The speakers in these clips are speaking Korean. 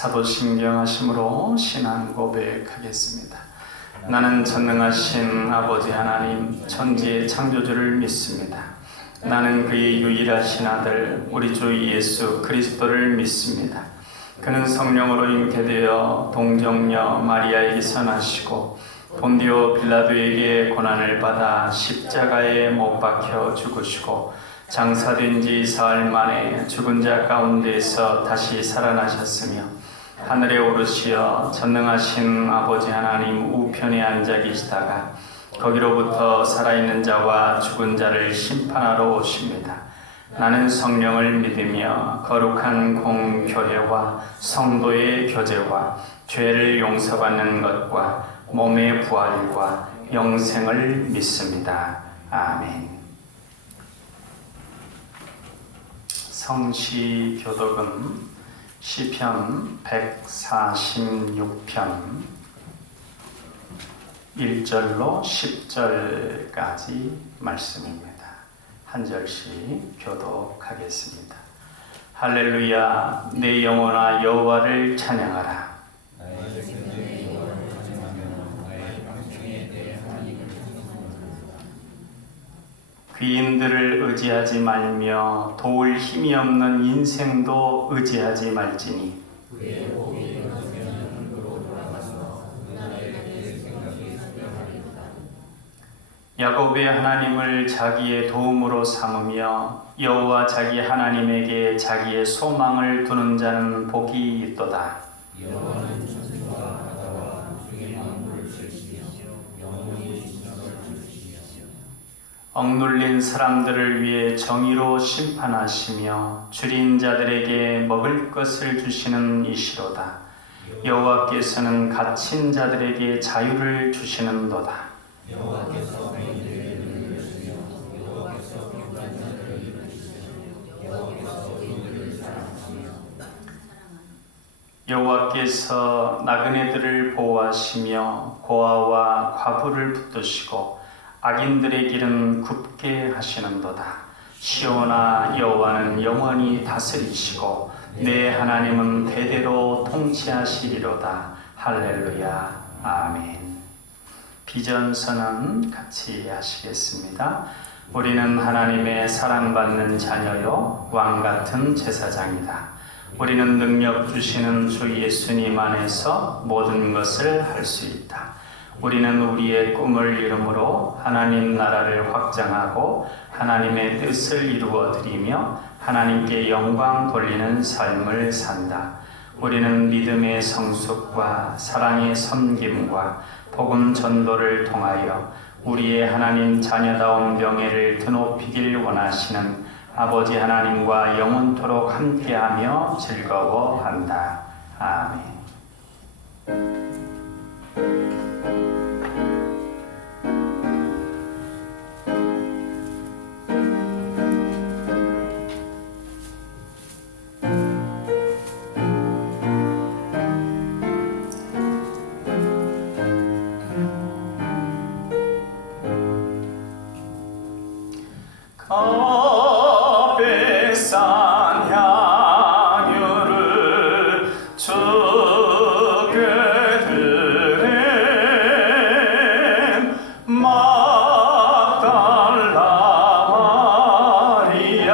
사도신경하심으로 신앙 고백하겠습니다. 나는 전능하신 아버지 하나님 천지의 창조주를 믿습니다. 나는 그의 유일하신 아들 우리 주 예수 그리스도를 믿습니다. 그는 성령으로 잉태되어 동정녀 마리아에게서 나시고 본디오 빌라도에게 고난을 받아 십자가에 못 박혀 죽으시고 장사된 지 사흘 만에 죽은 자 가운데에서 다시 살아나셨으며 하늘에 오르시어 전능하신 아버지 하나님 우편에 앉아 계시다가 거기로부터 살아있는 자와 죽은 자를 심판하러 오십니다. 나는 성령을 믿으며 거룩한 공교회와 성도의 교제와 죄를 용서받는 것과 몸의 부활과 영생을 믿습니다. 아멘. 성시교독은 시편 146편 1절로 10절까지 말씀입니다. 한 절씩 교독하겠습니다. 할렐루야, 내 영혼아 여호와를 찬양하라. 귀인들을 의지하지 말며 도울 힘이 없는 인생도 의지하지 말지니 야곱의 하나님을 자기의 도움으로 삼으며 여호와 자기 하나님에게 자기의 소망을 두는 자는 복이 있도다. 여호와는 천지와 바다와 중의 만물을 지으시며 영원히 지정을 주시니 억눌린 사람들을 위해 정의로 심판하시며 줄인 자들에게 먹을 것을 주시는 이시로다. 여호와께서는 갇힌 자들에게 자유를 주시는도다. 여호와께서 병들이를 이루시며 여호와께서 병든 자들을 이루시며 여호와께서 의인들을 사랑하시며 여호와께서 나그네들을 보호하시며 고아와 과부를 붙드시고 악인들의 길은 굽게 하시는도다. 시온아, 여호와는 영원히 다스리시고 내 하나님은 대대로 통치하시리로다. 할렐루야. 아멘. 비전선언 같이 하시겠습니다. 우리는 하나님의 사랑받는 자녀요 왕같은 제사장이다. 우리는 능력 주시는 주 예수님 안에서 모든 것을 할 수 있다. 우리는 우리의 꿈을 이름으로 하나님 나라를 확장하고 하나님의 뜻을 이루어 드리며 하나님께 영광 돌리는 삶을 산다. 우리는 믿음의 성숙과 사랑의 섬김과 복음 전도를 통하여 우리의 하나님 자녀다운 명예를 드높이길 원하시는 아버지 하나님과 영원토록 함께하며 즐거워한다. 아멘. 값비싼 향유를 주께 드린 막달라 마리아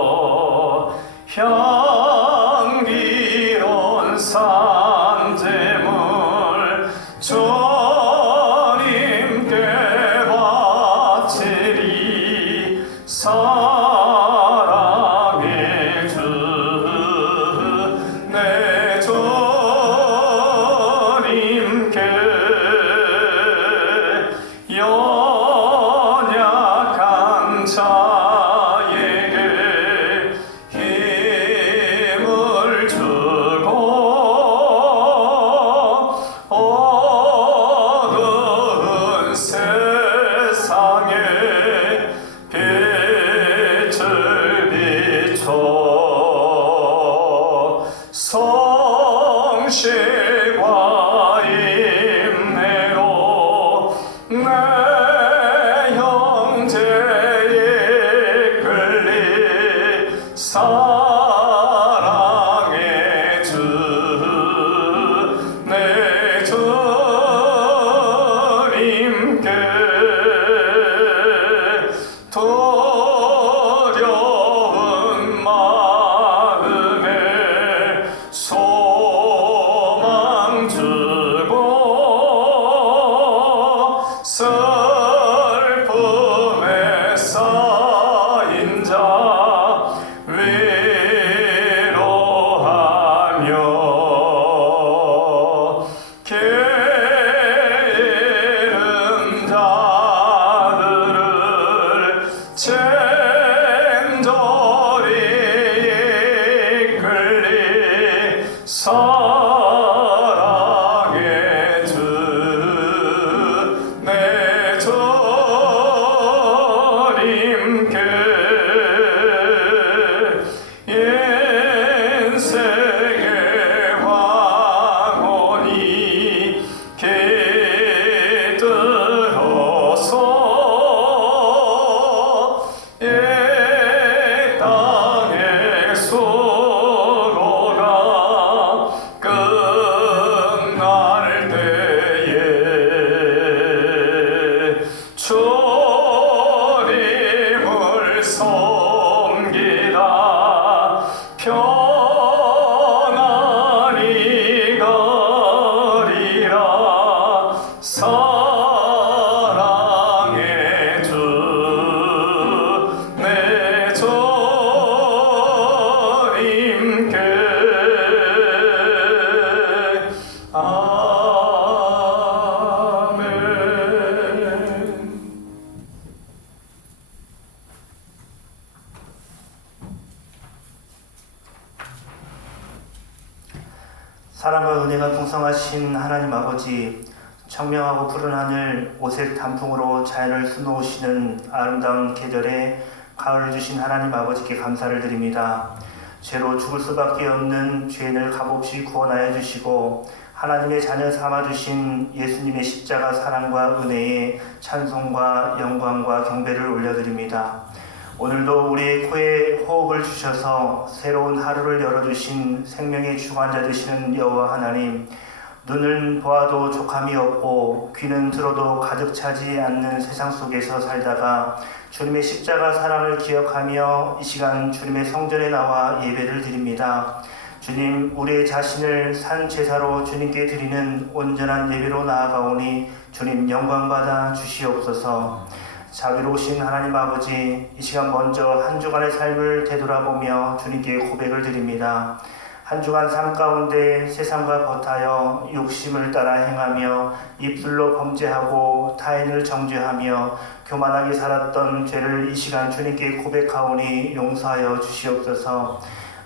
본받아서 향기로운 산재물 주님께 바치리. 사랑의 주 내 주님께 연약한 자에게 힘을 주고 어두운 세상에 빛을 비춰 성실과 인내로 내 형제에 이끌리. 사랑의 주 내 주님께 두려운 마음에 소망 주 사랑과 은혜가 풍성하신 하나님 아버지, 청명하고 푸른 하늘, 오색 단풍으로 자연을 수놓으시는 아름다운 계절에 가을을 주신 하나님 아버지께 감사를 드립니다. 죄로 죽을 수밖에 없는 죄인을 값없이 구원하여 주시고 하나님의 자녀 삼아주신 예수님의 십자가 사랑과 은혜에 찬송과 영광과 경배를 올려드립니다. 오늘도 우리의 코에 호흡을 주셔서 새로운 하루를 열어주신 생명의 주관자 되시는 여호와 하나님, 눈은 보아도 족함이 없고 귀는 들어도 가득 차지 않는 세상 속에서 살다가 주님의 십자가 사랑을 기억하며 이 시간 주님의 성전에 나와 예배를 드립니다. 주님, 우리의 자신을 산 제사로 주님께 드리는 온전한 예배로 나아가오니 주님 영광받아 주시옵소서. 자비로우신 하나님 아버지, 이 시간 먼저 한 주간의 삶을 되돌아보며 주님께 고백을 드립니다. 한 주간 삶 가운데 세상과 버타여 욕심을 따라 행하며 입술로 범죄하고 타인을 정죄하며 교만하게 살았던 죄를 이 시간 주님께 고백하오니 용서하여 주시옵소서.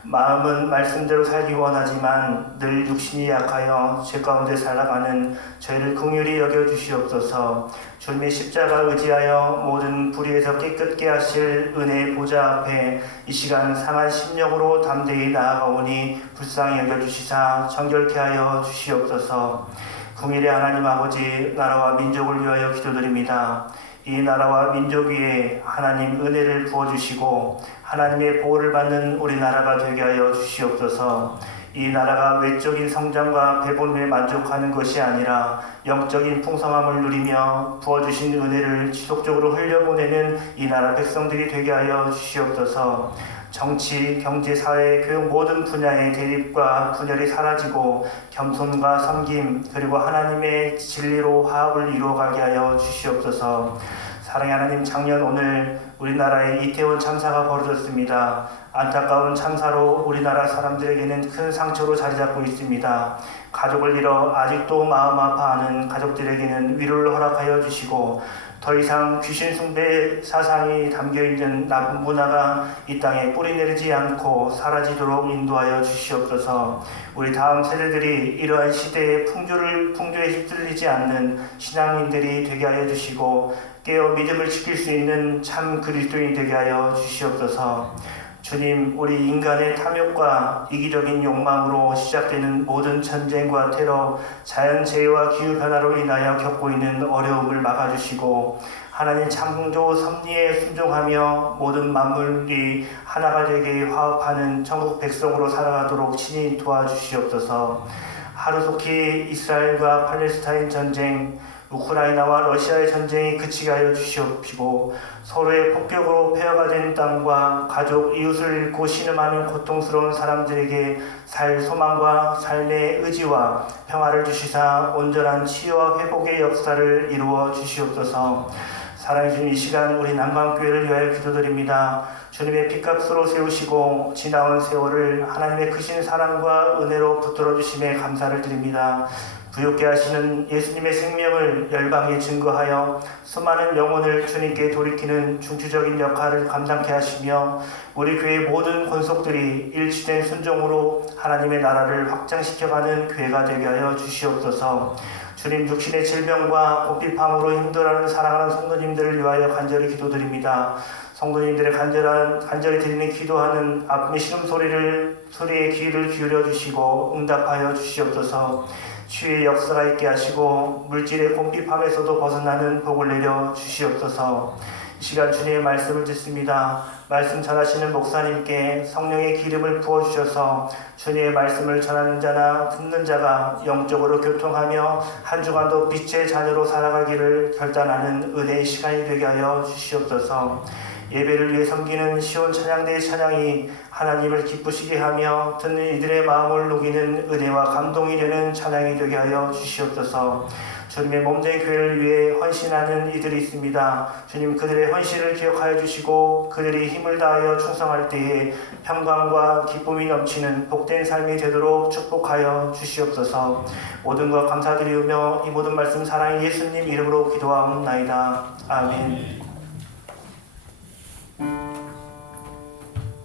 마음은 말씀대로 살기 원하지만 늘 육신이 약하여 죄 가운데 살아가는 저희를 긍휼히 여겨 주시옵소서. 주님의 십자가 의지하여 모든 불의에서 깨끗게 하실 은혜의 보좌 앞에 이 시간 상한 심령으로 담대히 나아가오니 불쌍히 여겨 주시사 정결케 하여 주시옵소서. 긍휼의 하나님 아버지, 나라와 민족을 위하여 기도드립니다. 이 나라와 민족 위에 하나님 은혜를 부어주시고 하나님의 보호를 받는 우리나라가 되게 하여 주시옵소서. 이 나라가 외적인 성장과 배분에 만족하는 것이 아니라 영적인 풍성함을 누리며 부어주신 은혜를 지속적으로 흘려보내는 이 나라 백성들이 되게 하여 주시옵소서. 정치, 경제, 사회, 교육 모든 분야의 대립과 분열이 사라지고 겸손과 섬김 그리고 하나님의 진리로 화합을 이루어가게 하여 주시옵소서. 사랑의 하나님, 작년 오늘 우리나라에 이태원 참사가 벌어졌습니다. 안타까운 참사로 우리나라 사람들에게는 큰 상처로 자리 잡고 있습니다. 가족을 잃어 아직도 마음 아파하는 가족들에게는 위로를 허락하여 주시고 더 이상 귀신 숭배 사상이 담겨있는 나쁜 문화가 이 땅에 뿌리내리지 않고 사라지도록 인도하여 주시옵소서. 우리 다음 세대들이 이러한 시대의 풍조에 휩쓸리지 않는 신앙인들이 되게 하여 주시고 깨어 믿음을 지킬 수 있는 참 그리스도인이 되게 하여 주시옵소서. 주님, 우리 인간의 탐욕과 이기적인 욕망으로 시작되는 모든 전쟁과 테러, 자연재해와 기후변화로 인하여 겪고 있는 어려움을 막아주시고 하나님 창조 섭리에 순종하며 모든 만물이 하나가 되게 화합하는 천국 백성으로 살아가도록 친히 도와주시옵소서. 하루속히 이스라엘과 팔레스타인 전쟁, 우크라이나와 러시아의 전쟁이 그치게 하여 주시옵시고 서로의 폭격으로 폐허가 된 땅과 가족, 이웃을 잃고 신음하는 고통스러운 사람들에게 살 소망과 삶의 의지와 평화를 주시사 온전한 치유와 회복의 역사를 이루어 주시옵소서. 사랑해 주님, 이 시간 우리 남방교회를 위하여 기도드립니다. 주님의 핏값으로 세우시고 지나온 세월을 하나님의 크신 사랑과 은혜로 붙들어 주심에 감사를 드립니다. 부욕케 하시는 예수님의 생명을 열방에 증거하여 수많은 영혼을 주님께 돌이키는 중추적인 역할을 감당케 하시며 우리 교회의 모든 권속들이 일치된 순종으로 하나님의 나라를 확장시켜가는 교회가 되게 하여 주시옵소서. 주님, 육신의 질병과 고삐팜으로 힘들어하는 사랑하는 성도님들을 위하여 간절히 기도드립니다. 성도님들의 간절히 드리는 기도하는 아픔의 소리에 귀를 기울여 주시고 응답하여 주시옵소서. 치유의 역사가 있게 하시고 물질의 곰핍함에서도 벗어나는 복을 내려 주시옵소서. 이 시간 주님의 말씀을 듣습니다. 말씀 전하시는 목사님께 성령의 기름을 부어주셔서 주님의 말씀을 전하는 자나 듣는 자가 영적으로 교통하며 한 주간도 빛의 자녀로 살아가기를 결단하는 은혜의 시간이 되게 하여 주시옵소서. 예배를 위해 섬기는 시온 찬양대의 찬양이 하나님을 기쁘시게 하며 듣는 이들의 마음을 녹이는 은혜와 감동이 되는 찬양이 되게 하여 주시옵소서. 주님의 몸된 교회를 위해 헌신하는 이들이 있습니다. 주님, 그들의 헌신을 기억하여 주시고 그들이 힘을 다하여 충성할 때에 평강과 기쁨이 넘치는 복된 삶이 되도록 축복하여 주시옵소서. 모든 것 감사드리우며 이 모든 말씀 사랑의 예수님 이름으로 기도하옵나이다. 아멘.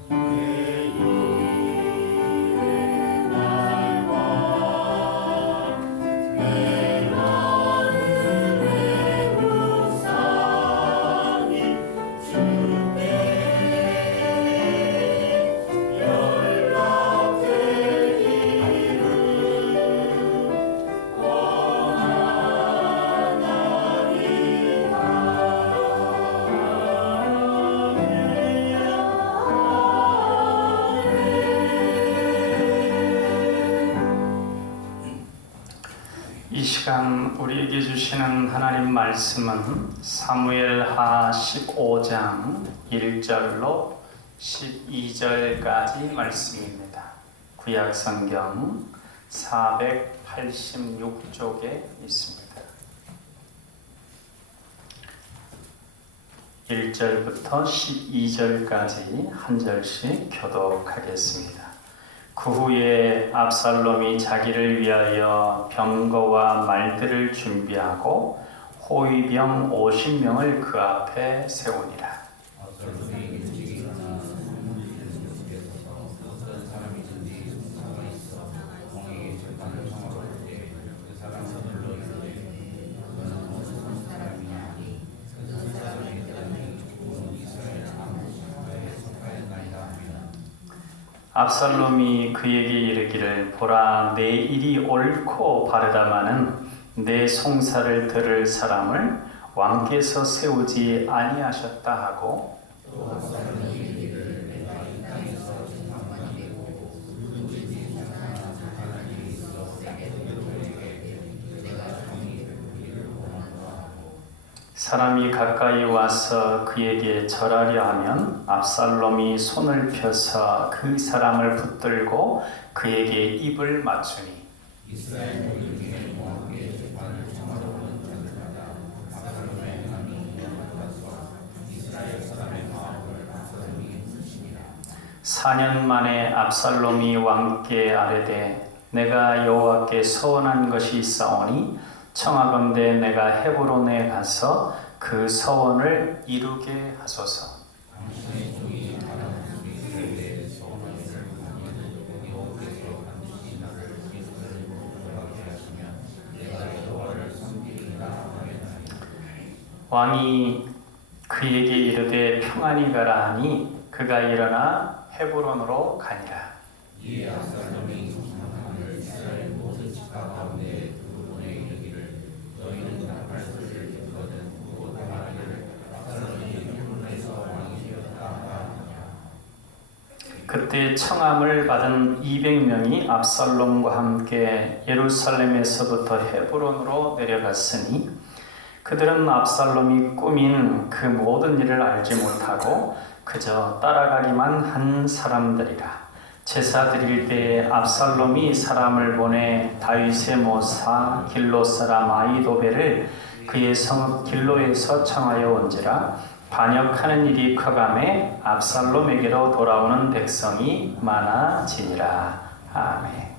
내 이름의 날과 이 시간 우리에게 주시는 하나님 말씀은 사무엘하 15장 1절로 12절까지 말씀입니다. 구약 성경 486쪽에 있습니다. 1절부터 12절까지 한 절씩 교독하겠습니다. 그 후에 압살롬이 자기를 위하여 병거와 말들을 준비하고 호위병 50명을 그 앞에 세우니라. 압살롬이 그에게 이르기를 보라 내 일이 옳고 바르다마는 내 송사를 들을 사람을 왕께서 세우지 아니하셨다 하고 사람이 가까이 와서 그에게 절하려 하면 압살롬이 손을 펴서 그 사람을 붙들고 그에게 입을 맞추니 (4년) 만에 압살롬이 왕께 아뢰되 내가 여호와께 서원한 것이 있사오니 청하건대 내가 헤브론에 가서 그 서원을 이루게 하소서. 왕이 그에게 이르되 평안히 가라 하니 그가 일어나 헤브론으로 가니라. 이에 압살롬이 청하건대 이스라엘 모든 지파 가운데 그때 청함을 받은 200명이 압살롬과 함께 예루살렘에서부터 헤브론으로 내려갔으니 그들은 압살롬이 꾸민 그 모든 일을 알지 못하고 그저 따라가기만 한 사람들이라. 제사 드릴 때에 압살롬이 사람을 보내 다윗의 모사 길로 사람 아히도벨을 그의 성 길로에서 청하여 온지라. 반역하는 일이 커감에 압살롬에게로 돌아오는 백성이 많아지니라. 아멘.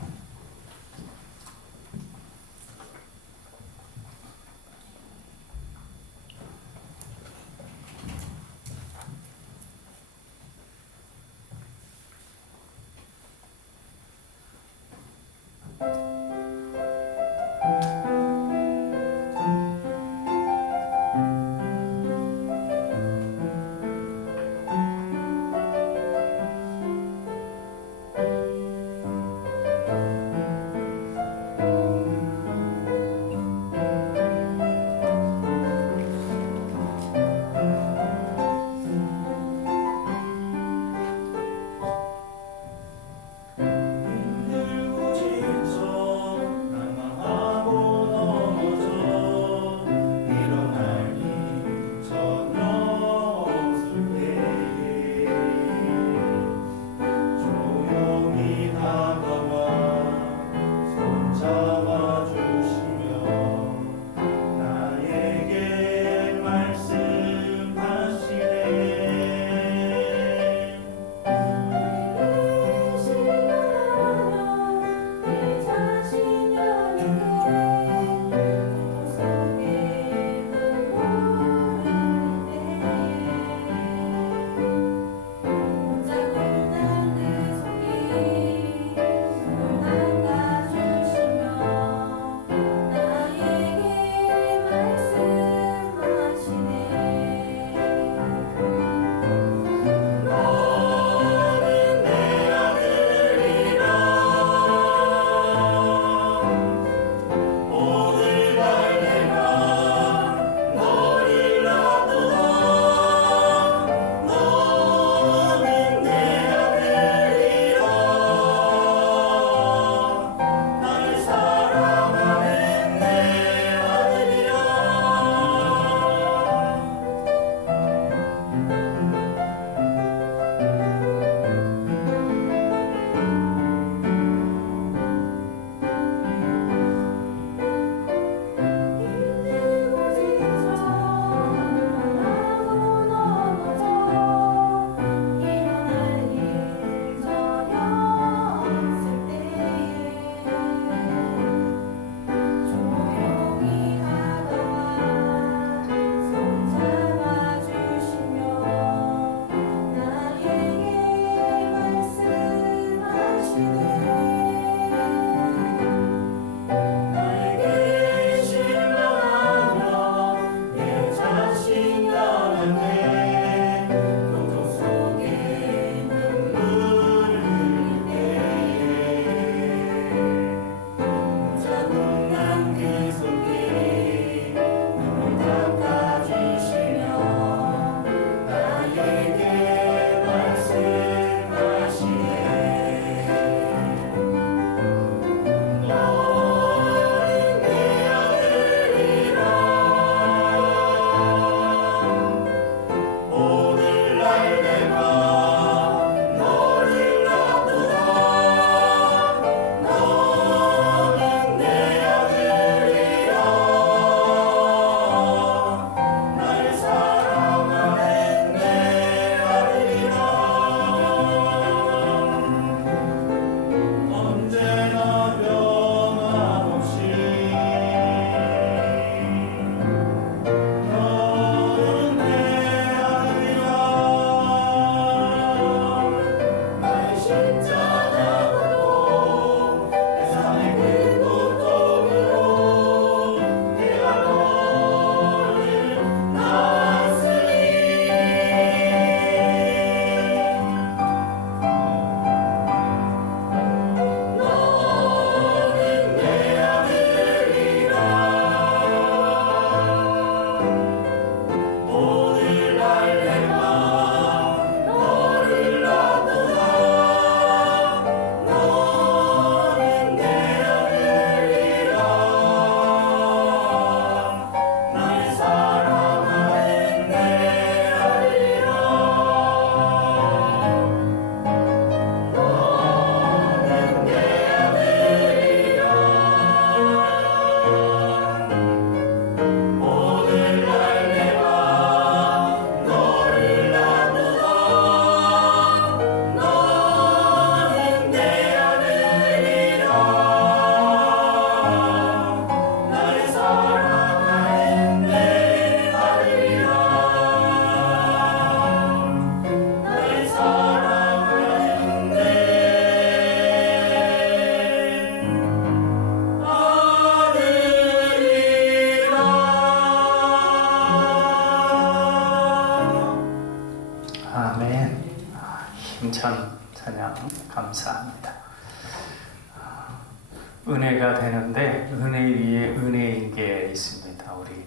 하는데 은혜 위에 은혜인 게 있습니다. 우리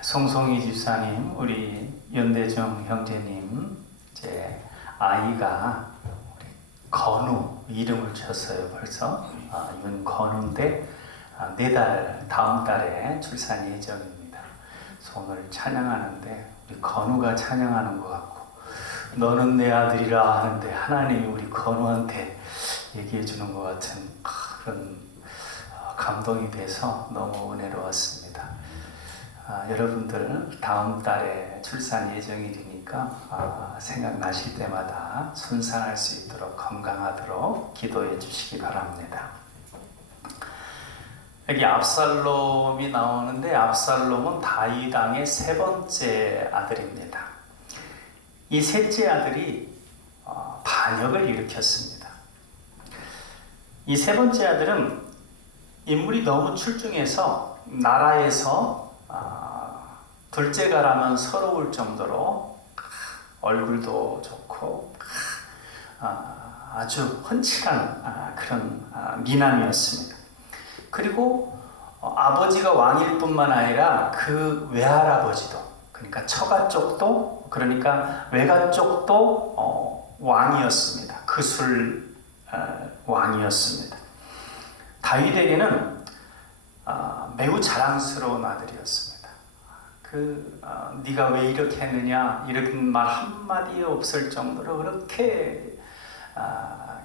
송송이 집사님, 우리 연대정 형제님, 이제 아이가 우리 건우 이름을 쳤어요. 벌써 윤건우인데 4달 다음 달에 출산 예정입니다. 그래서 오늘 찬양하는데 우리 건우가 찬양하는 것 같고 너는 내 아들이라 하는데 하나님이 우리 건우한테 얘기해 주는 것 같은 그런 감동이 돼서 너무 은혜로웠습니다. 여러분들 다음 달에 출산 예정일이니까 생각나실 때마다 순산할 수 있도록 건강하도록 기도해 주시기 바랍니다. 여기 압살롬이 나오는데 압살롬은 다윗 왕의 3번째 아들입니다. 이 셋째 아들이 반역을 일으켰습니다. 이 3번째 아들은 인물이 너무 출중해서 나라에서 둘째가라면 서러울 정도로 얼굴도 좋고 아주 훤칠한 그런 미남이었습니다. 그리고 아버지가 왕일 뿐만 아니라 그 외할아버지도, 그러니까 처가 쪽도, 그러니까 외가 쪽도 왕이었습니다. 그술 왕이었습니다. 다윗에게는 매우 자랑스러운 아들이었습니다. 네가 왜 이렇게 했느냐 이런 말 한마디 없을 정도로 그렇게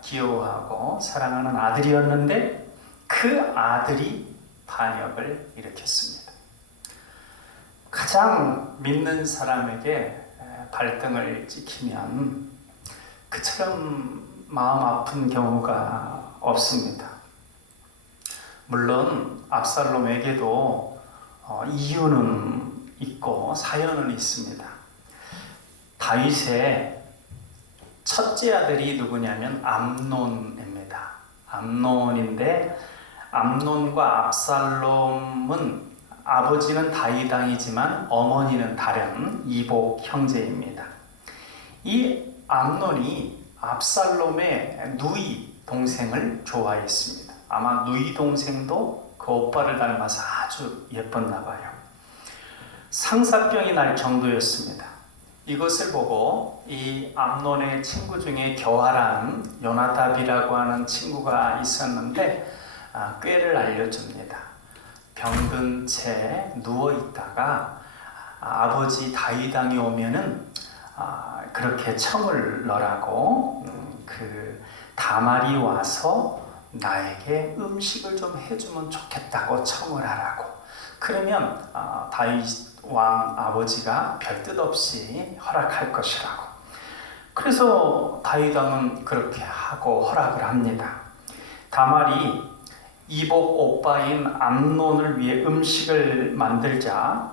귀여워하고 사랑하는 아들이었는데 그 아들이 반역을 일으켰습니다. 가장 믿는 사람에게 발등을 찍히면 그처럼 마음 아픈 경우가 없습니다. 물론 압살롬에게도 이유는 있고 사연은 있습니다. 다윗의 첫째 아들이 누구냐면 암논입니다. 암논인데 암논과 압살롬은 아버지는 다윗 왕이지만 어머니는 다른 이복 형제입니다. 이 암논이 압살롬의 누이 동생을 좋아했습니다. 아마 누이 동생도 그 오빠를 닮아서 아주 예뻤나 봐요. 상사병이 날 정도였습니다. 이것을 보고 이 암논의 친구 중에 교활한 요나답이라고 하는 친구가 있었는데 꾀를 알려줍니다. 병든 채 누워 있다가 아버지 다윗 왕이 오면은 그렇게 청을 넣으라고 그 다말이 와서 나에게 음식을 좀 해주면 좋겠다고 청을 하라고. 그러면 다윗 왕 아버지가 별뜻 없이 허락할 것이라고. 그래서 다윗 왕은 그렇게 하고 허락을 합니다. 다말이 이복 오빠인 암논을 위해 음식을 만들자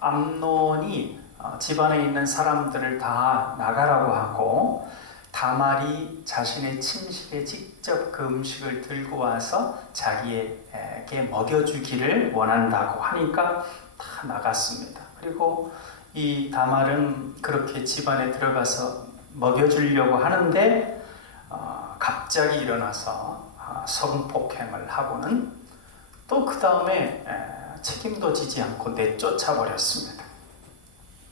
암논이 집안에 있는 사람들을 다 나가라고 하고 다말이 자신의 침실에 직접 그 음식을 들고 와서 자기에게 먹여주기를 원한다고 하니까 다 나갔습니다. 그리고 이 다말은 그렇게 집안에 들어가서 먹여주려고 하는데 갑자기 일어나서 성폭행을 하고는 또 그 다음에 책임도 지지 않고 내쫓아 버렸습니다.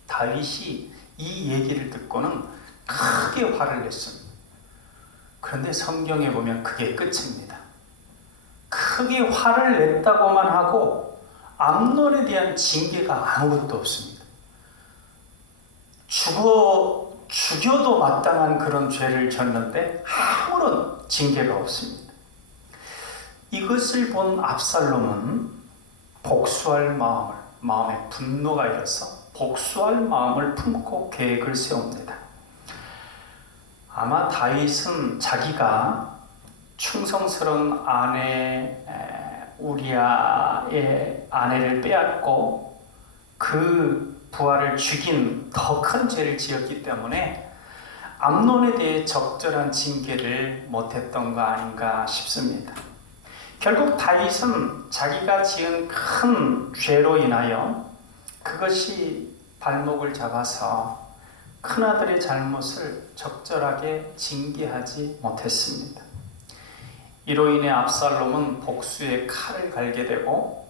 다윗이 이 얘기를 듣고는 크게 화를 냈습니다. 그런데 성경에 보면 그게 끝입니다. 크게 화를 냈다고만 하고 암논에 대한 징계가 아무것도 없습니다. 죽여도 마땅한 그런 죄를 졌는데 아무런 징계가 없습니다. 이것을 본 압살롬은 복수할 마음에 분노가 일어서 복수할 마음을 품고 계획을 세웁니다. 아마 다윗은 자기가 충성스러운 아내 우리아의 아내를 빼앗고 그 부하를 죽인 더 큰 죄를 지었기 때문에 암논에 대해 적절한 징계를 못했던 거 아닌가 싶습니다. 결국 다윗은 자기가 지은 큰 죄로 인하여 그것이 발목을 잡아서 큰아들의 잘못을 적절하게 징계하지 못했습니다. 이로 인해 압살롬은 복수의 칼을 갈게 되고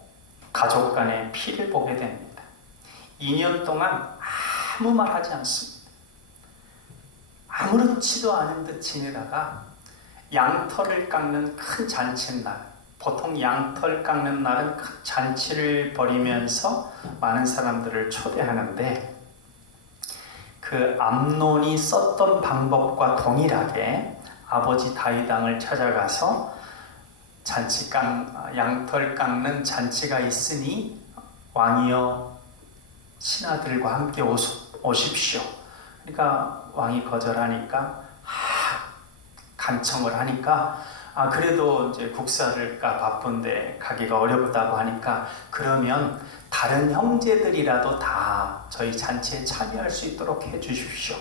가족 간의 피를 보게 됩니다. 2년 동안 아무 말 하지 않습니다. 아무렇지도 않은 듯 지내다가 양털을 깎는 큰 잔치날, 보통 양털 깎는 날은 큰 잔치를 벌이면서 많은 사람들을 초대하는데, 그 암논이 썼던 방법과 동일하게 아버지 다윗 왕을 찾아가서 양털 깎는 잔치가 있으니 왕이여 신하들과 함께 오십시오. 그러니까 왕이 거절하니까 간청을 하니까 그래도 이제 국사들과 바쁜데 가기가 어렵다고 하니까 그러면 다른 형제들이라도 다 저희 잔치에 참여할 수 있도록 해주십시오.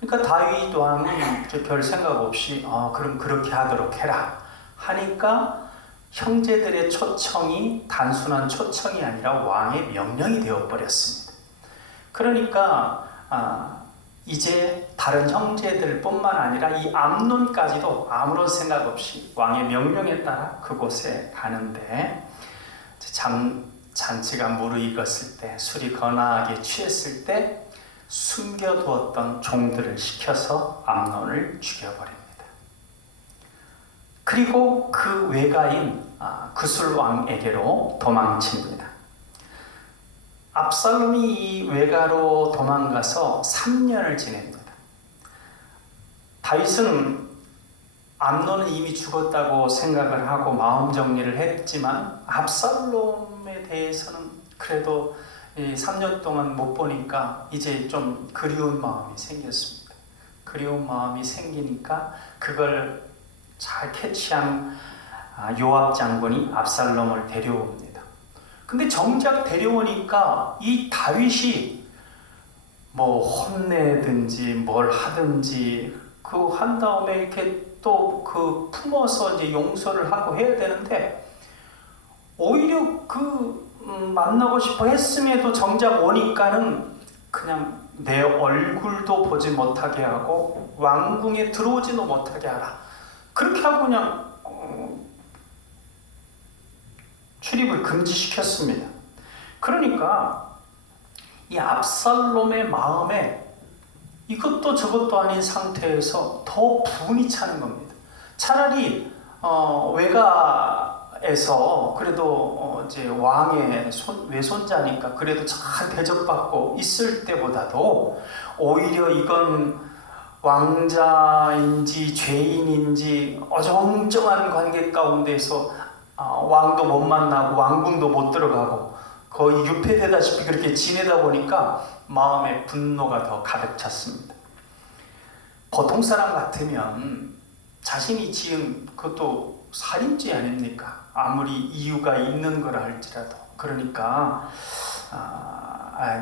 그러니까 다윗 왕이 별 생각 없이 그럼 그렇게 하도록 해라 하니까 형제들의 초청이 단순한 초청이 아니라 왕의 명령이 되어버렸습니다. 그러니까 이제 다른 형제들뿐만 아니라 이 암논까지도 아무런 생각 없이 왕의 명령에 따라 그곳에 가는데, 잔치가 무르익었을 때, 술이 거나하게 취했을 때 숨겨두었던 종들을 시켜서 암논을 죽여버립니다. 그리고 그 외가인 구슬 왕에게로 도망칩니다. 압살롬이 이 외가로 도망가서 3년을 지냅니다. 다윗은 암논은 이미 죽었다고 생각을 하고 마음 정리를 했지만 압살롬에 대해서는 그래도 3년 동안 못 보니까 이제 좀 그리운 마음이 생겼습니다. 그리운 마음이 생기니까 그걸 잘 캐치한 요압 장군이 압살롬을 데려옵니다. 근데 정작 데려오니까 이 다윗이 뭐 혼내든지 뭘 하든지 한 다음에 이렇게 또 품어서 이제 용서를 하고 해야 되는데, 오히려 만나고 싶어 했음에도 정작 오니까는 그냥 내 얼굴도 보지 못하게 하고 왕궁에 들어오지도 못하게 하라, 그렇게 하고 그냥 출입을 금지시켰습니다. 그러니까 이 압살롬의 마음에 이것도 저것도 아닌 상태에서 더 분이 차는 겁니다. 차라리 외가에서 그래도 이제 왕의 외손자니까 그래도 잘 대접받고 있을 때보다도 오히려 이건 왕자인지 죄인인지 어정쩡한 관계 가운데서 왕도 못 만나고 왕궁도 못 들어가고 거의 유폐되다시피 그렇게 지내다 보니까 마음에 분노가 더 가득 찼습니다. 보통 사람 같으면 자신이 지은 그것도 살인죄 아닙니까? 아무리 이유가 있는 거라 할지라도. 그러니까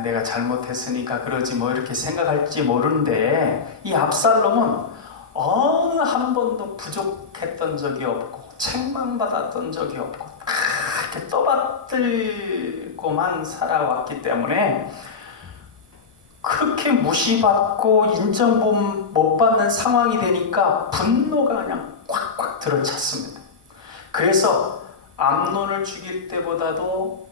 내가 잘못했으니까 그러지 뭐 이렇게 생각할지 모르는데, 이 압살롬은 어느 한 번도 부족했던 적이 없고 책망받았던 적이 없고 이렇게 떠받들고만 살아왔기 때문에 그렇게 무시받고 인정 못 받는 상황이 되니까 분노가 그냥 꽉꽉 들어찼습니다. 그래서 암논을 죽일 때보다도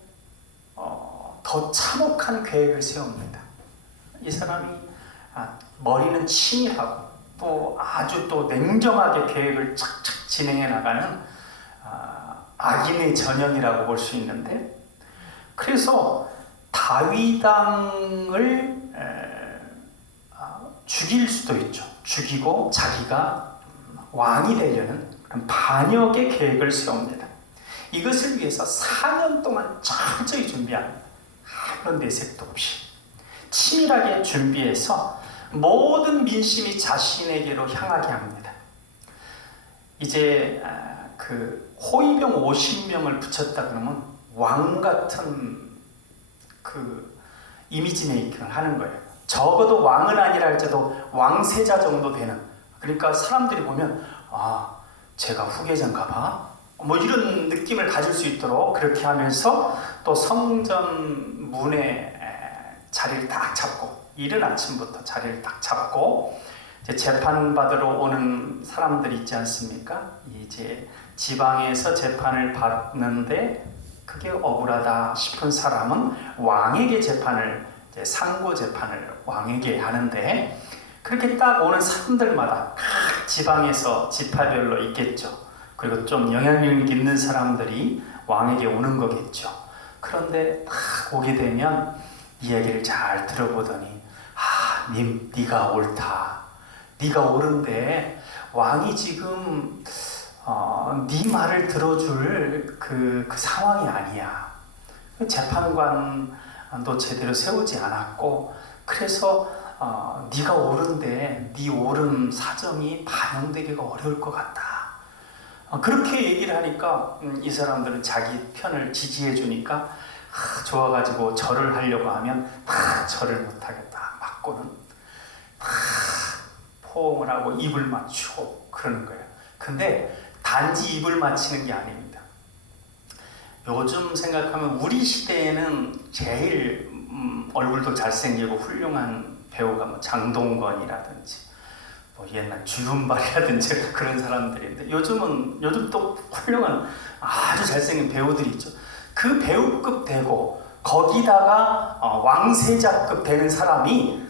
더 참혹한 계획을 세웁니다. 이 사람이 머리는 치밀하고 또 아주 또 냉정하게 계획을 착착 진행해 나가는 악인의 전형이라고 볼 수 있는데, 그래서 다윗왕을 죽일 수도 있죠. 죽이고 자기가 왕이 되려는 그런 반역의 계획을 세웁니다. 이것을 위해서 4년 동안 철저히 준비합니다. 아무런 내색도 없이 치밀하게 준비해서 모든 민심이 자신에게로 향하게 합니다. 이제 호위병 50명을 붙였다 그러면 왕 같은 이미지 메이킹을 하는 거예요. 적어도 왕은 아니라 할지라도 왕세자 정도 되는. 그러니까 사람들이 보면 제가 후계자인가 봐, 뭐 이런 느낌을 가질 수 있도록 그렇게 하면서 또 성전 문에 자리를 딱 잡고, 이른 아침부터 자리를 딱 잡고 이제 재판받으러 오는 사람들이 있지 않습니까? 이제 지방에서 재판을 받는데 그게 억울하다 싶은 사람은 왕에게 재판을, 이제 상고 재판을 왕에게 하는데, 그렇게 딱 오는 사람들마다 각 지방에서 지파별로 있겠죠. 그리고 좀 영향력 있는 사람들이 왕에게 오는 거겠죠. 그런데 딱 오게 되면 이야기를 잘 들어보더니, 네가 옳다. 네가 옳은데 왕이 지금 네 말을 들어줄 그 상황이 아니야. 재판관도 제대로 세우지 않았고, 그래서 네가 옳은데 네 옳은 사정이 반영되기가 어려울 것 같다. 그렇게 얘기를 하니까 이 사람들은 자기 편을 지지해 주니까 좋아가지고 절을 하려고 하면 절을 못하겠다. 맞고는 포옹을 하고 입을 맞추고 그러는 거예요. 근데 단지 입을 맞추는 게 아닙니다. 요즘 생각하면 우리 시대에는 제일 얼굴도 잘생기고 훌륭한 배우가 뭐 장동건이라든지 뭐 옛날 주윤발이라든지 그런 사람들인데, 요즘 또 훌륭한 아주 잘생긴 배우들이 있죠. 그 배우급 되고 거기다가 왕세자급 되는 사람이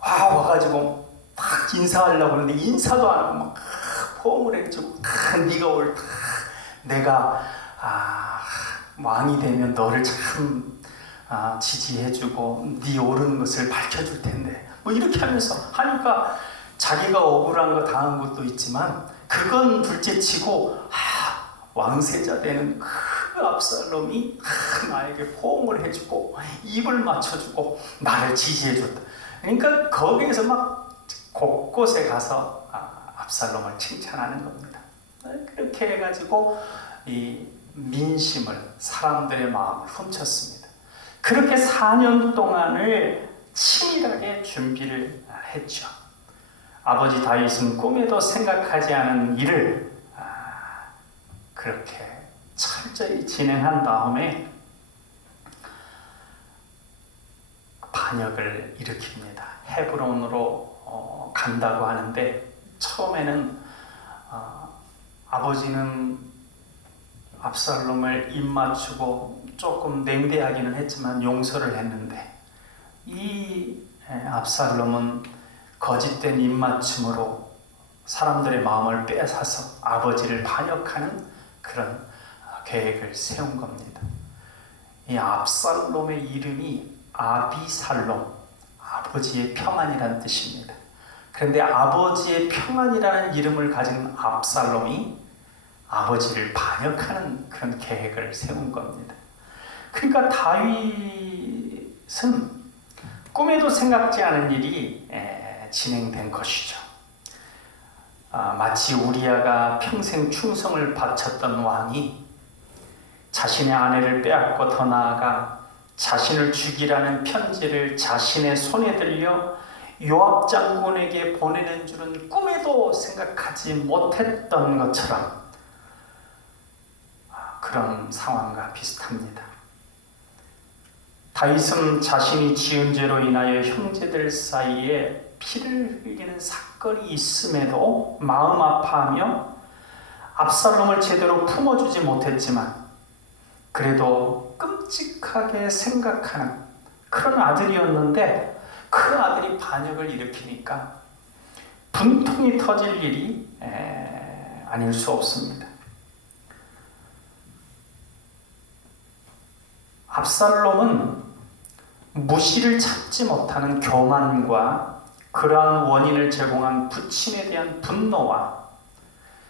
와가지고 막 인사하려고 하는데 인사도 안 하고 막 포옹을 해주고, 네가 옳다. 내가 왕이 되면 너를 참 지지해주고 네 옳은 것을 밝혀줄 텐데, 뭐 이렇게 하니까 자기가 억울한 거 당한 것도 있지만 그건 둘째치고 왕세자 되는 그 압살롬이 나에게 포옹을 해주고 입을 맞춰주고 나를 지지해줬다. 그러니까 거기에서 막 곳곳에 가서 압살롬을 칭찬하는 겁니다. 그렇게 해가지고 이 민심을, 사람들의 마음을 훔쳤습니다. 그렇게 4년 동안을 치밀하게 준비를 했죠. 아버지 다윗은 꿈에도 생각하지 않은 일을 그렇게 철저히 진행한 다음에 반역을 일으킵니다. 헤브론으로 간다고 하는데, 처음에는 아버지는 압살롬을 입맞추고 조금 냉대하기는 했지만 용서를 했는데, 이 압살롬은 거짓된 입맞춤으로 사람들의 마음을 빼앗아서 아버지를 반역하는 그런 계획을 세운 겁니다. 이 압살롬의 이름이 아비살롬, 아버지의 평안이라는 뜻입니다. 그런데 아버지의 평안이라는 이름을 가진 압살롬이 아버지를 반역하는 그런 계획을 세운 겁니다. 그러니까 다윗은 꿈에도 생각지 않은 일이 진행된 것이죠. 마치 우리아가 평생 충성을 바쳤던 왕이 자신의 아내를 빼앗고 더 나아가 자신을 죽이라는 편지를 자신의 손에 들려 요압 장군에게 보내는 줄은 꿈에도 생각하지 못했던 것처럼 그런 상황과 비슷합니다. 다윗은 자신이 지은 죄로 인하여 형제들 사이에 피를 흘리는 사건이 있음에도 마음 아파하며 압살롬을 제대로 품어주지 못했지만 그래도 끔찍하게 생각하는 그런 아들이었는데, 그 아들이 반역을 일으키니까 분통이 터질 일이 아닐 수 없습니다. 압살롬은 무시를 참지 못하는 교만과 그러한 원인을 제공한 부친에 대한 분노와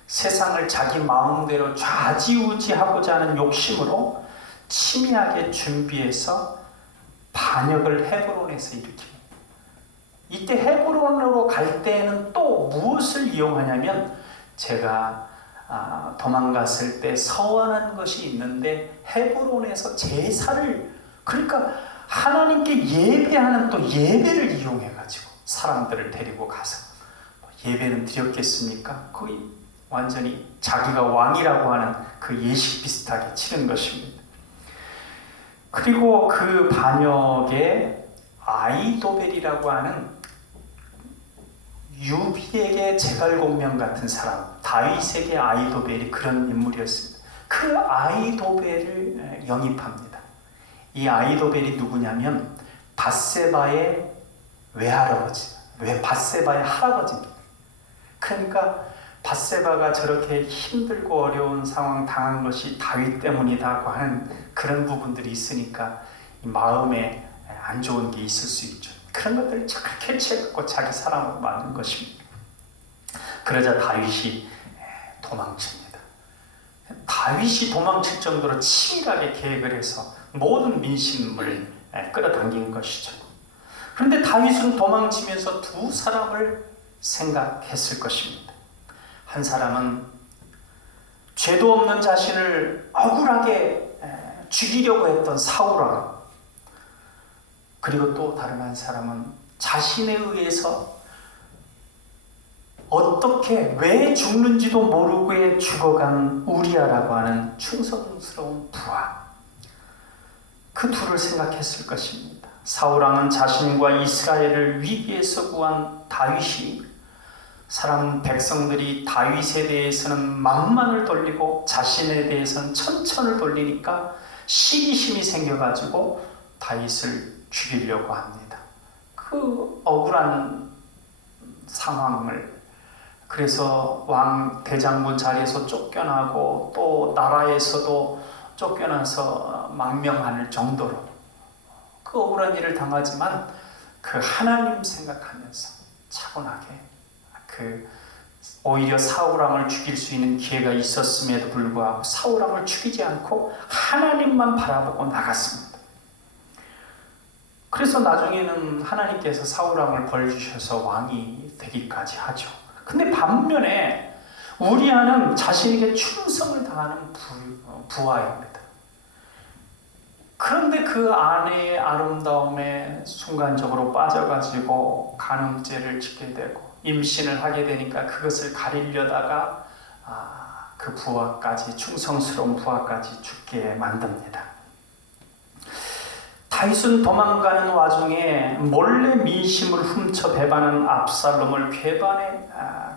세상을 자기 마음대로 좌지우지하고자 하는 욕심으로 치밀하게 준비해서 반역을 헤브론에서 일으킵니다. 이때 헤브론으로 갈 때에는 또 무엇을 이용하냐면, 제가 도망갔을 때 서원한 것이 있는데 헤브론에서 제사를, 그러니까 하나님께 예배하는 또 예배를 이용해가지고 사람들을 데리고 가서 예배는 드렸겠습니까? 거의 완전히 자기가 왕이라고 하는 그 예식 비슷하게 치른 것입니다. 그리고 그 반역에 아이도벨이라고 하는 유비에게 제갈공명 같은 사람, 다윗에게 아히도벨이 그런 인물이었습니다. 그 아히도벨을 영입합니다. 이 아히도벨이 누구냐면 밧세바의 외할아버지, 밧세바의 할아버지입니다. 그러니까 밧세바가 저렇게 힘들고 어려운 상황 당한 것이 다윗 때문이라고 하는 그런 부분들이 있으니까 이 마음에 안 좋은 게 있을 수 있죠. 그런 것들을 잘 캐치해갖고 자기 사랑으로 만든 것입니다. 그러자 다윗이 도망칩니다. 다윗이 도망칠 정도로 치밀하게 계획을 해서 모든 민심을 끌어당긴 것이죠. 그런데 다윗은 도망치면서 두 사람을 생각했을 것입니다. 한 사람은 죄도 없는 자신을 억울하게 죽이려고 했던 사울왕, 그리고 또 다른 한 사람은 자신에 의해서 어떻게 왜 죽는지도 모르고 죽어간 우리아라고 하는 충성스러운 부하, 그 둘을 생각했을 것입니다. 사울왕은 자신과 이스라엘을 위기에서 구한 다윗이 사람 백성들이 다윗에 대해서는 만만을 돌리고 자신에 대해서는 천천을 돌리니까 시기심이 생겨가지고 다윗을 죽이려고 합니다. 그 억울한 상황을, 그래서 왕 대장군 자리에서 쫓겨나고 또 나라에서도 쫓겨나서 망명할 정도로 그 억울한 일을 당하지만 그 하나님 생각하면서 차분하게 오히려 사울왕을 죽일 수 있는 기회가 있었음에도 불구하고 사울왕을 죽이지 않고 하나님만 바라보고 나갔습니다. 그래서 나중에는 하나님께서 사울왕을 벌 주셔서 왕이 되기까지 하죠. 근데 반면에 우리아는 자신에게 충성을 다하는 부하입니다. 그런데 그 아내의 아름다움에 순간적으로 빠져가지고 간음죄를 짓게 되고 임신을 하게 되니까 그것을 가리려다가 그 부하까지, 충성스러운 부하까지 죽게 만듭니다. 다윗은 도망가는 와중에 몰래 민심을 훔쳐 배반한 압살롬을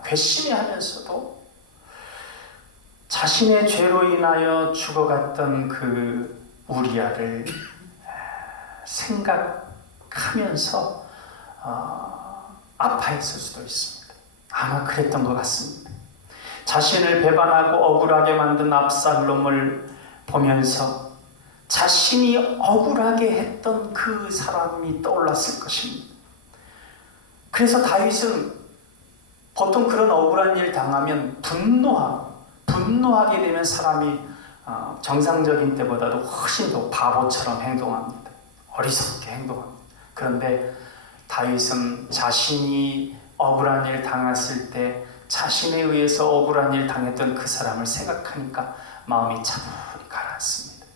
괘씸해하면서도 자신의 죄로 인하여 죽어갔던 그 우리아를 생각하면서 아파했을 수도 있습니다. 아마 그랬던 것 같습니다. 자신을 배반하고 억울하게 만든 압살롬을 보면서 자신이 억울하게 했던 그 사람이 떠올랐을 것입니다. 그래서 다윗은 보통 그런 억울한 일 당하면 분노하게 되면 사람이 정상적인 때보다도 훨씬 더 바보처럼 행동합니다. 어리석게 행동합니다. 그런데 다윗은 자신이 억울한 일 당했을 때 자신에 의해서 억울한 일 당했던 그 사람을 생각하니까 마음이 차분히 가라앉습니다.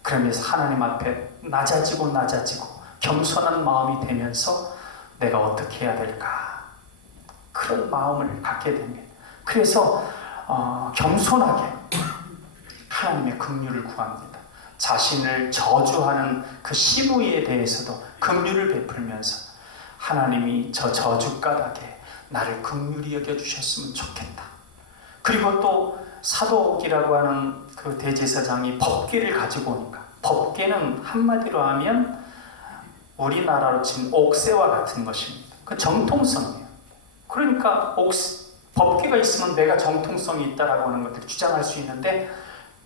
그러면서 하나님 앞에 낮아지고 겸손한 마음이 되면서 내가 어떻게 해야 될까, 그런 마음을 갖게 됩니다. 그래서 겸손하게 하나님의 긍휼을 구합니다. 자신을 저주하는 그 시므이에 대해서도 긍휼을 베풀면서 하나님이 저 저주가닥에 나를 긍휼히 여겨주셨으면 좋겠다. 그리고 또 사독이라고 하는 그 대제사장이 법궤를 가지고 오니까, 법궤는 한마디로 하면 우리나라로 치면 옥새와 같은 것입니다. 그 정통성이에요. 그러니까 법궤가 있으면 내가 정통성이 있다라고 하는 것들을 주장할 수 있는데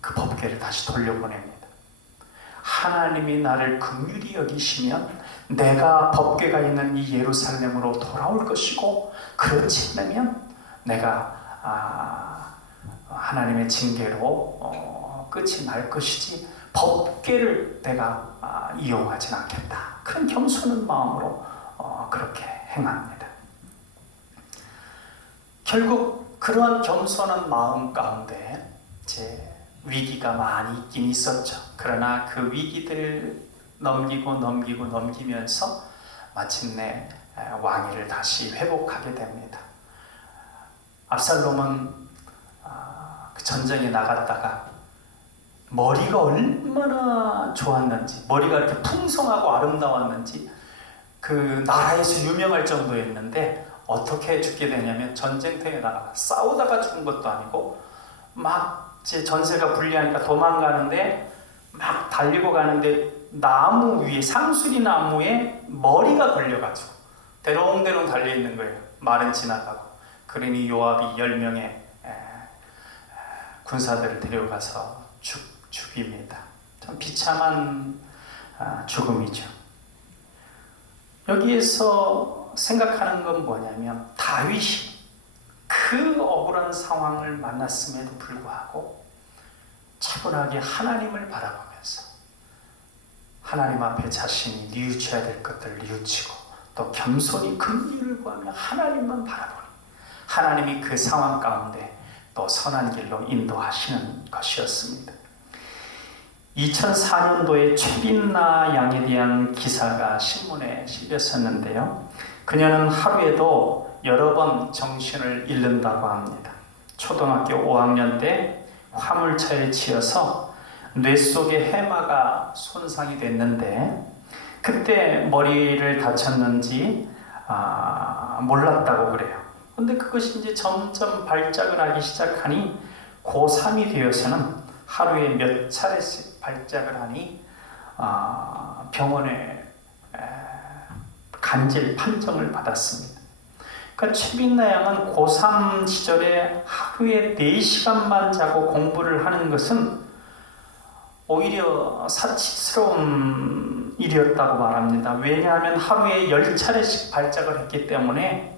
그 법궤를 다시 돌려보냅니다. 하나님이 나를 긍휼히 여기시면 내가 법궤가 있는 이 예루살렘으로 돌아올 것이고, 그렇지 않으면 내가 하나님의 징계로 끝이 날 것이지 법궤를 내가 이용하진 않겠다. 그런 겸손한 마음으로 그렇게 행합니다. 결국 그러한 겸손한 마음 가운데 위기가 많이 있긴 있었죠. 그러나 그 위기들을 넘기면서 마침내 왕위를 다시 회복하게 됩니다. 압살롬은 그 전쟁에 나갔다가 머리가 얼마나 좋았는지, 머리가 이렇게 풍성하고 아름다웠는지 그 나라에서 유명할 정도였는데 어떻게 죽게 되냐면 전쟁터에 나가 싸우다가 죽은 것도 아니고 막 이제 전세가 불리하니까 도망가는데 막 달리고 가는데 나무 위에 상수리 나무에 머리가 걸려가지고 대롱대롱 달려있는 거예요. 말은 지나가고. 그러니 요압이 10명의 군사들을 데려가서 죽입니다. 참 비참한 죽음이죠. 여기에서 생각하는 건 뭐냐면 다윗이 그 억울한 상황을 만났음에도 불구하고 차분하게 하나님을 바라보면서 하나님 앞에 자신이 뉘우쳐야 될 것들을 뉘우치고 또 겸손히 긍휼을 구하며 하나님만 바라보니 하나님이 그 상황 가운데 또 선한 길로 인도하시는 것이었습니다. 2004년도에 최빈나 양에 대한 기사가 신문에 실렸었는데요. 그녀는 하루에도 여러 번 정신을 잃는다고 합니다. 초등학교 5학년 때 화물차에 치여서 뇌 속의 해마가 손상이 됐는데 그때 머리를 다쳤는지 몰랐다고 그래요. 근데 그것이 이제 점점 발작을 하기 시작하니 고3이 되어서는 하루에 몇 차례씩 발작을 하니 병원에 간질 판정을 받았습니다. 그러니까 최빈나 양은 고3 시절에 하루에 4시간만 자고 공부를 하는 것은 오히려 사치스러운 일이었다고 말합니다. 왜냐하면 하루에 10차례씩 발작을 했기 때문에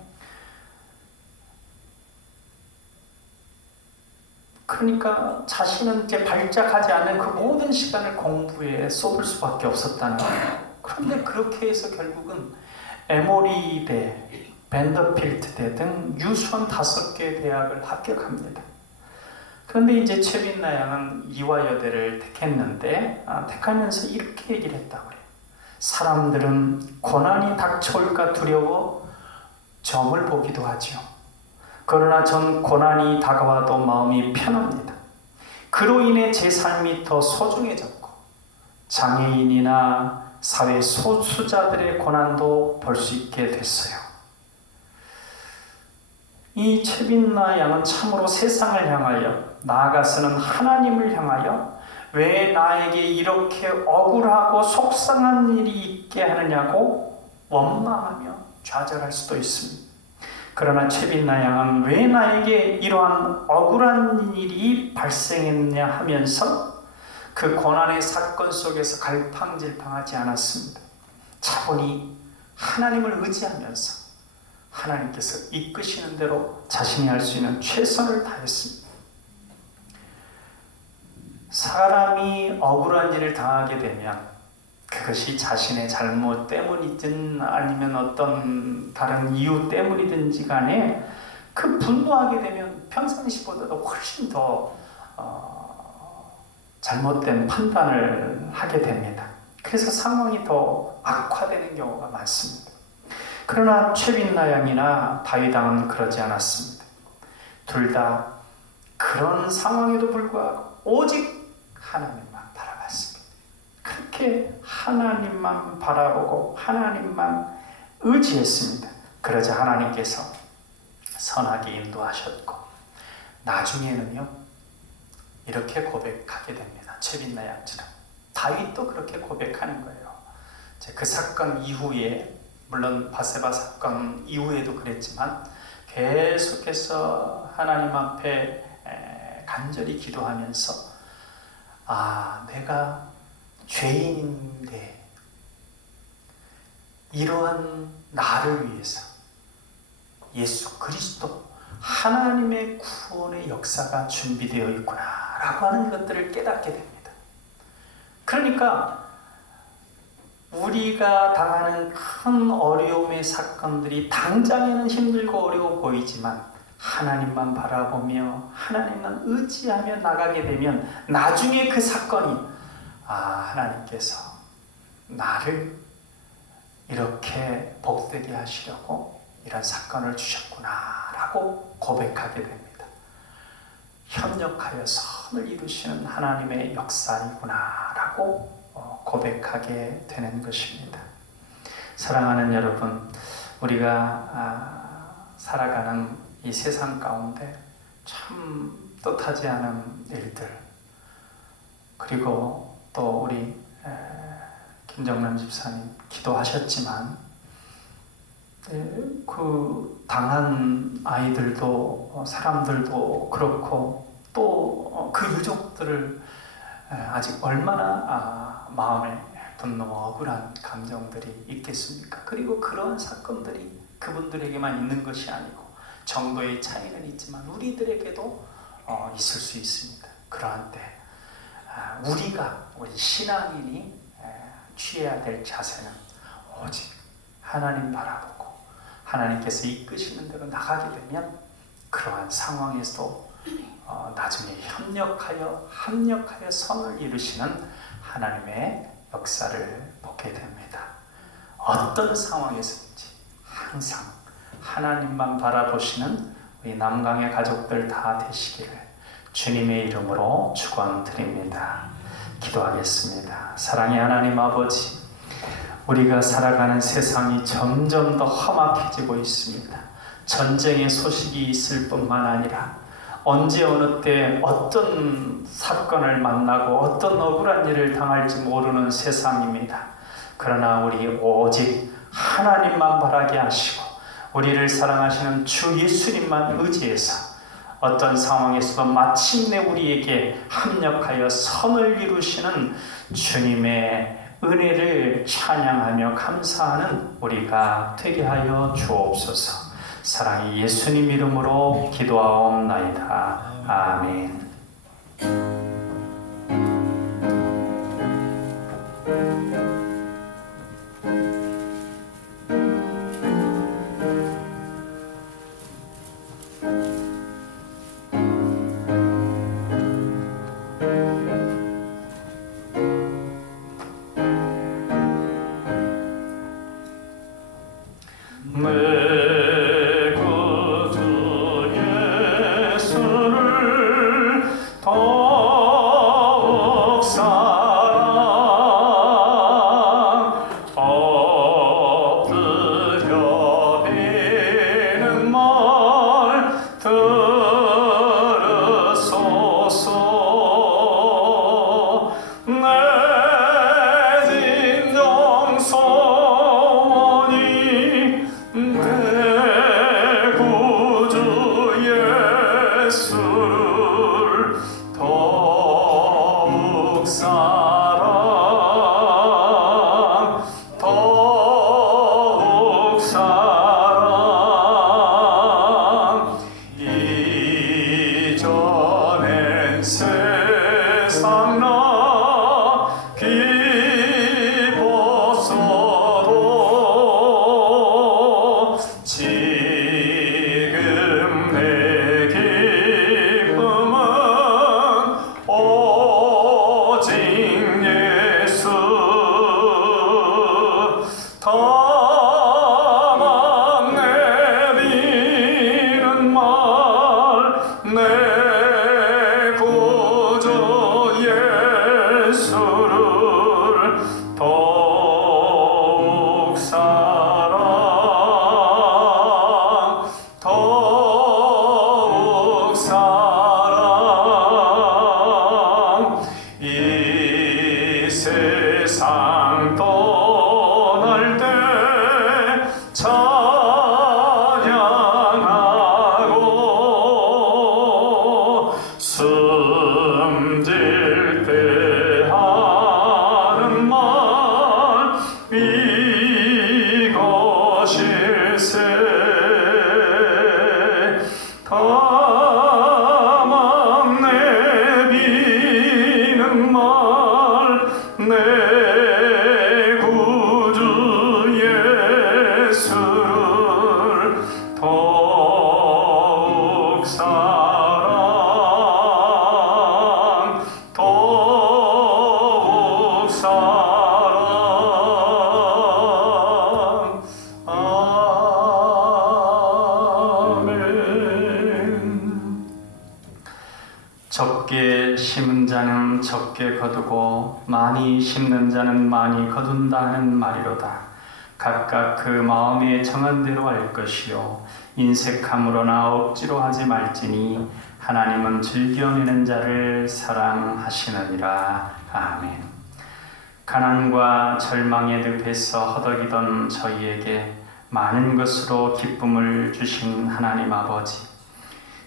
그러니까 자신은 이제 발작하지 않은 그 모든 시간을 공부에 쏟을 수밖에 없었다는 거예요. 그런데 그렇게 해서 결국은 에모리대, 밴더필트대 등 유수한 5개 대학을 합격합니다. 그런데 이제 최빈나 양은 이화여대를 택했는데 택하면서 이렇게 얘기를 했다고 해요. 사람들은 고난이 닥쳐올까 두려워 점을 보기도 하죠. 그러나 전 고난이 다가와도 마음이 편합니다. 그로 인해 제 삶이 더 소중해졌고 장애인이나 사회 소수자들의 고난도 볼 수 있게 됐어요. 이 최빈나 양은 참으로 세상을 향하여 나아가서는 하나님을 향하여 왜 나에게 이렇게 억울하고 속상한 일이 있게 하느냐고 원망하며 좌절할 수도 있습니다. 그러나 최빈나 양은 왜 나에게 이러한 억울한 일이 발생했냐 하면서 그 고난의 사건 속에서 갈팡질팡하지 않았습니다. 차분히 하나님을 의지하면서 하나님께서 이끄시는 대로 자신이 할 수 있는 최선을 다했습니다. 사람이 억울한 일을 당하게 되면 그것이 자신의 잘못 때문이든 아니면 어떤 다른 이유 때문이든지 간에 그 분노하게 되면 평상시보다도 훨씬 더 잘못된 판단을 하게 됩니다. 그래서 상황이 더 악화되는 경우가 많습니다. 그러나 최빈나 양이나 다윗 왕은 그러지 않았습니다. 둘 다 그런 상황에도 불구하고 오직 하나님만 바라봤습니다. 그렇게 하나님만 바라보고 하나님만 의지했습니다. 그러자 하나님께서 선하게 인도하셨고 나중에는요 이렇게 고백하게 됩니다. 최빈나 양처럼 다윗도 그렇게 고백하는 거예요. 그 사건 이후에 물론 바세바 사건 이후에도 그랬지만 계속해서 하나님 앞에 간절히 기도하면서 내가 죄인인데 이러한 나를 위해서 예수 그리스도 하나님의 구원의 역사가 준비되어 있구나 라고 하는 것들을 깨닫게 됩니다. 그러니까 우리가 당하는 큰 어려움의 사건들이 당장에는 힘들고 어려워 보이지만 하나님만 바라보며 하나님만 의지하며 나가게 되면 나중에 그 사건이 하나님께서 나를 이렇게 복되게 하시려고 이런 사건을 주셨구나 라고 고백하게 됩니다. 협력하여 선을 이루시는 하나님의 역사이구나 라고 고백하게 되는 것입니다. 사랑하는 여러분, 우리가 살아가는 이 세상 가운데 참 뜻하지 않은 일들, 그리고 또 우리 김정남 집사님 기도하셨지만 그 당한 아이들도 사람들도 그렇고 또 그 유족들을 아직 얼마나 마음에 분노와 억울한 감정들이 있겠습니까? 그리고 그러한 사건들이 그분들에게만 있는 것이 아니고 정도의 차이는 있지만 우리들에게도 있을 수 있습니다. 그러한 때 우리 신앙인이 취해야 될 자세는 오직 하나님 바라보고 하나님께서 이끄시는 대로 나가게 되면 그러한 상황에서 나중에 합력하여 선을 이루시는 하나님의 역사를 보게 됩니다. 어떤 상황에서든지 항상 하나님만 바라보시는 우리 남강의 가족들 다 되시기를 주님의 이름으로 축원드립니다. 기도하겠습니다. 사랑의 하나님 아버지, 우리가 살아가는 세상이 점점 더 험악해지고 있습니다. 전쟁의 소식이 있을 뿐만 아니라 언제 어느 때 어떤 사건을 만나고 어떤 억울한 일을 당할지 모르는 세상입니다. 그러나 우리 오직 하나님만 바라게 하시고 우리를 사랑하시는 주 예수님만 의지해서 어떤 상황에서도 마침내 우리에게 합력하여 선을 이루시는 주님의 은혜를 찬양하며 감사하는 우리가 되게 하여 주옵소서. 사랑의 예수님 이름으로 기도하옵나이다. 아멘. 적게 심은 자는 적게 거두고 많이 심는 자는 많이 거둔다는 말이로다. 각각 그 마음에 정한 대로 할 것이요 인색함으로나 억지로 하지 말지니 하나님은 즐겨내는 자를 사랑하시느니라. 아멘. 가난과 절망의 늪에서 허덕이던 저희에게 많은 것으로 기쁨을 주신 하나님 아버지,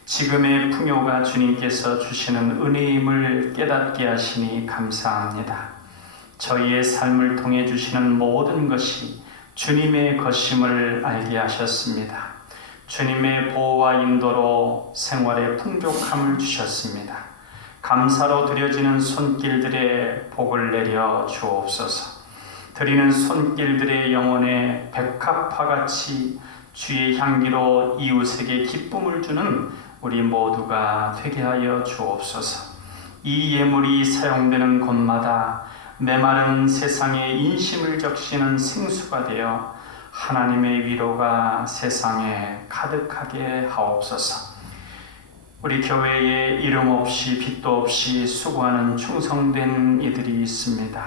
지금의 풍요가 주님께서 주시는 은혜임을 깨닫게 하시니 감사합니다. 저희의 삶을 통해 주시는 모든 것이 주님의 것임을 알게 하셨습니다. 주님의 보호와 인도로 생활에 풍족함을 주셨습니다. 감사로 드려지는 손길들의 복을 내려 주옵소서. 드리는 손길들의 영혼에 백합화같이 주의 향기로 이웃에게 기쁨을 주는 우리 모두가 되게 하여 주옵소서. 이 예물이 사용되는 곳마다 메마른 세상에 인심을 적시는 생수가 되어 하나님의 위로가 세상에 가득하게 하옵소서. 우리 교회에 이름 없이 빚도 없이 수고하는 충성된 이들이 있습니다.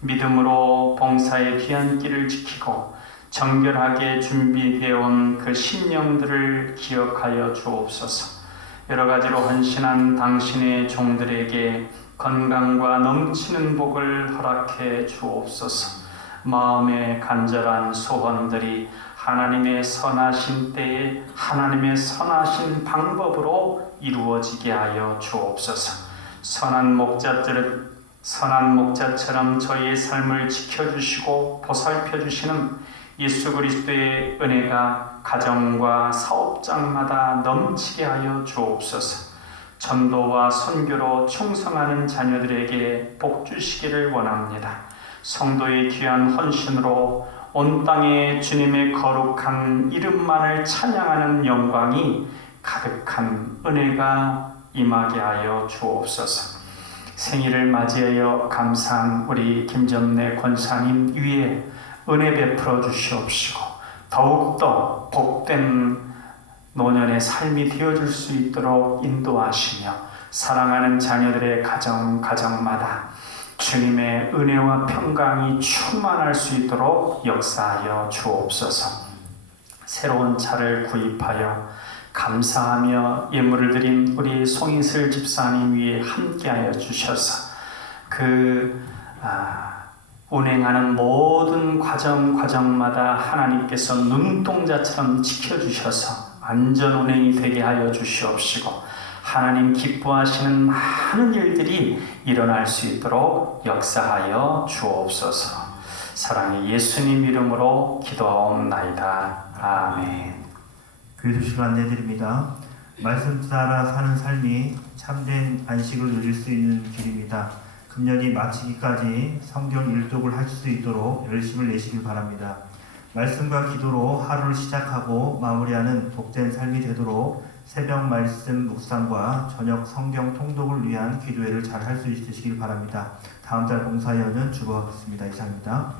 믿음으로 봉사의 귀한 길을 지키고 정결하게 준비되어 온 그 심령들을 기억하여 주옵소서. 여러 가지로 헌신한 당신의 종들에게 건강과 넘치는 복을 허락해 주옵소서. 마음의 간절한 소원들이 하나님의 선하신 때에 하나님의 선하신 방법으로 이루어지게 하여 주옵소서. 선한 목자처럼 저희의 삶을 지켜주시고 보살펴주시는 예수 그리스도의 은혜가 가정과 사업장마다 넘치게 하여 주옵소서. 전도와 선교로 충성하는 자녀들에게 복 주시기를 원합니다. 성도의 귀한 헌신으로 온 땅에 주님의 거룩한 이름만을 찬양하는 영광이 가득한 은혜가 임하게 하여 주옵소서. 생일을 맞이하여 감사한 우리 김점래 권사님 위에 은혜 베풀어 주시옵시고 더욱더 복된 노년의 삶이 되어줄 수 있도록 인도하시며 사랑하는 자녀들의 가정마다 주님의 은혜와 평강이 충만할 수 있도록 역사하여 주옵소서. 새로운 차를 구입하여 감사하며 예물을 드린 우리 송인슬 집사님 위에 함께하여 주셔서 운행하는 모든 과정마다 하나님께서 눈동자처럼 지켜주셔서 안전 운행이 되게 하여 주시옵시고 하나님 기뻐하시는 많은 일들이 일어날 수 있도록 역사하여 주옵소서. 사랑의 예수님 이름으로 기도하옵나이다. 아멘. 교회 소식을 안내드립니다. 말씀 따라 사는 삶이 참된 안식을 누릴 수 있는 길입니다. 금년이 마치기까지 성경 일독을 하실 수 있도록 열심을 내시길 바랍니다. 말씀과 기도로 하루를 시작하고 마무리하는 복된 삶이 되도록 새벽 말씀 묵상과 저녁 성경 통독을 위한 기도회를 잘 할 수 있으시길 바랍니다. 다음 달 봉사위원은 주고하겠습니다. 이상입니다.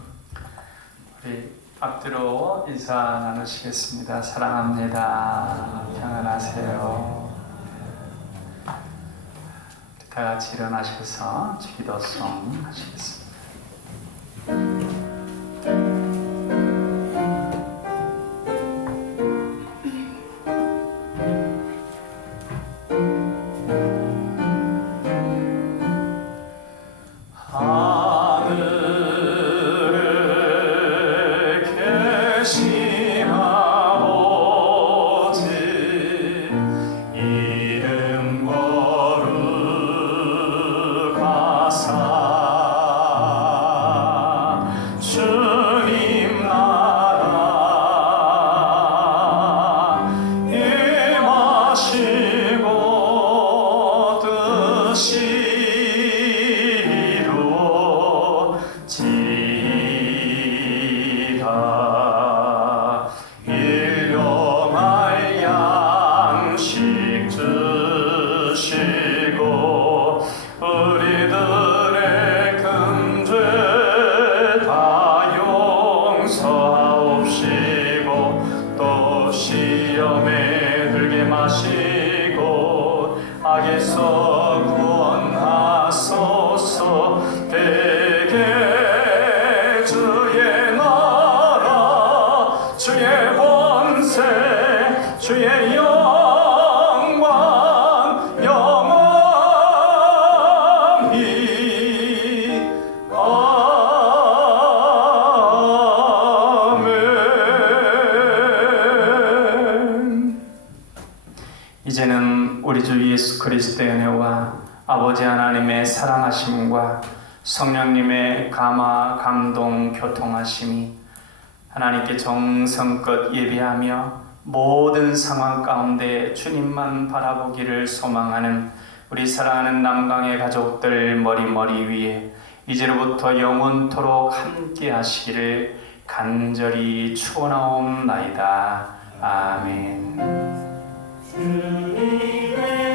우리 앞뒤로 인사 나누시겠습니다. 사랑합니다. 평안하세요. 다 같이 일어나셔서 기도송 하시겠습니다. 악에서 구원하소서. 되게 권세 주의 영광 영원히 아멘. 이제는 우리 주 예수 그리스도의 은혜와 아버지 하나님의 사랑하심과 성령님의 감화 감동 교통하심이 하나님께 정성껏 예배하며 모든 상황 가운데 주님만 바라보기를 소망하는 우리 사랑하는 남강의 가족들 머리 위에 이제로부터 영원토록 함께 하시기를 간절히 축원하옵나이다. 아멘. 주님의